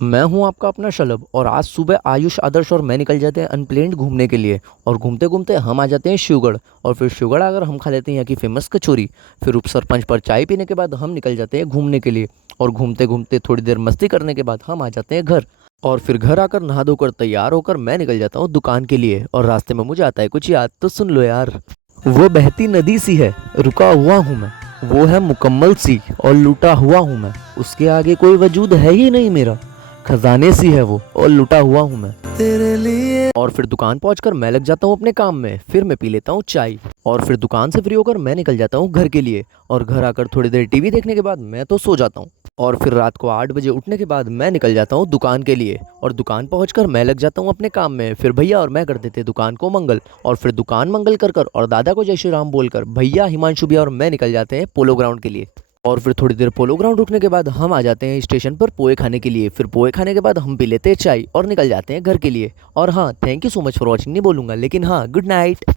मैं हूँ आपका अपना शलभ और आज सुबह आयुष, आदर्श और मैं निकल जाते हैं अनप्लेन्ड घूमने के लिए। और घूमते घूमते हम आ जाते हैं शिवगढ़। और फिर शिवगढ़ आकर हम खा लेते हैं यहाँ की फेमस कचौरी। फिर उप सरपंच पर चाय पीने के बाद हम निकल जाते हैं घूमने के लिए। और घूमते घूमते थोड़ी देर मस्ती करने के बाद हम आ जाते हैं घर। और फिर घर आकर नहा धोकर तैयार होकर मैं निकल जाता हूँ दुकान के लिए। और रास्ते में मुझे आता है कुछ याद, तो सुन लो यार। वो बहती नदी सी है, रुका हुआ हूँ मैं। वो है मुकम्मल सी और लूटा हुआ हूँ मैं। उसके आगे कोई वजूद है ही नहीं मेरा। खजाने सी है वो और लुटा हुआ हूँ मैं तेरे लिए। और फिर दुकान पहुंचकर मैं लग जाता हूँ अपने काम में। फिर मैं पी लेता हूँ चाय। और फिर दुकान से फ्री होकर मैं निकल जाता हूँ घर के लिए। और घर आकर थोड़ी देर टीवी देखने के बाद मैं तो सो जाता हूँ। और फिर रात को 8 बजे उठने के बाद मैं निकल जाता हूँ दुकान के लिए। और दुकान पहुंचकर मैं लग जाता हूँ अपने काम में। फिर भैया और मैं कर देते दुकान को मंगल। और फिर दुकान मंगल कर और दादा को जय श्री राम बोलकर भैया, हिमांशु भैया और मैं निकल जाते हैं पोलो ग्राउंड के लिए। और फिर थोड़ी देर पोलो ग्राउंड रुकने के बाद हम आ जाते हैं स्टेशन पर पोए खाने के लिए। फिर पोए खाने के बाद हम पी लेते हैं चाय और निकल जाते हैं घर के लिए। और हाँ, thank you so much for watching नहीं बोलूँगा, लेकिन हाँ, गुड नाइट।